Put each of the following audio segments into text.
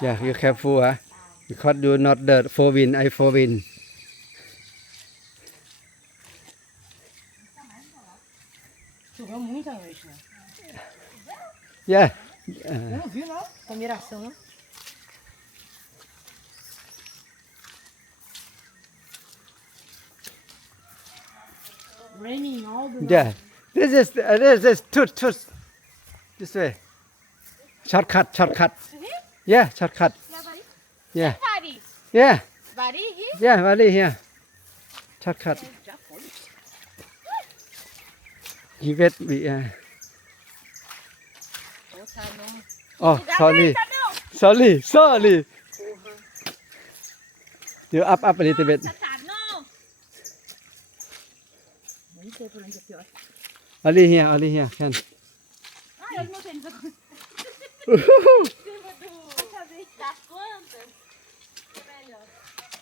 Yeah, you careful, huh? Because you not the four wind, I four wind. Yeah. Não viu, não? A miração, não? Raining all the Yeah. This is tooth. This way. Shortcut. Yeah, shortcut. Yeah. Yeah. Yeah, Valley here. Shortcut. You wait me. Oh, sorry. You up a little bit. Ali here, can.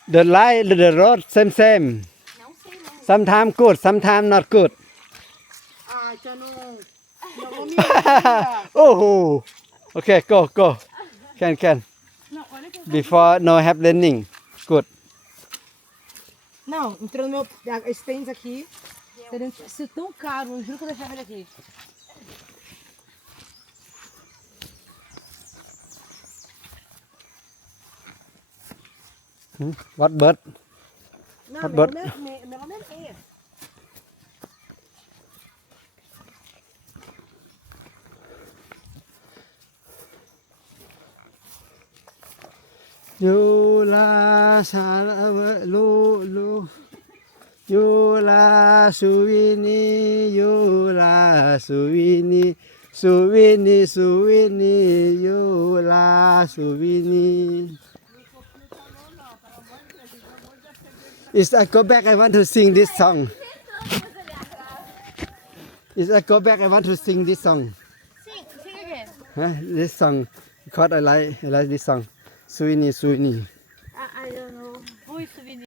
The light, the road, same. Sometimes good, sometimes not good. Ah, já não vou me Oh, okay, go. Can. Before no have learning. Good. Não, entrou no meu... Esse tênis aqui, deve ser tão caro, eu juro que eu deixava ele aqui. What bird? Não, What bird? meu nome é meia. Yula sarawa lu Yula suwini Yula suwini Yula suwini. If I go back I want to sing this song. If I go back I want to sing this song. Sing again. This song because I like this song. Suwini. I don't know. Who is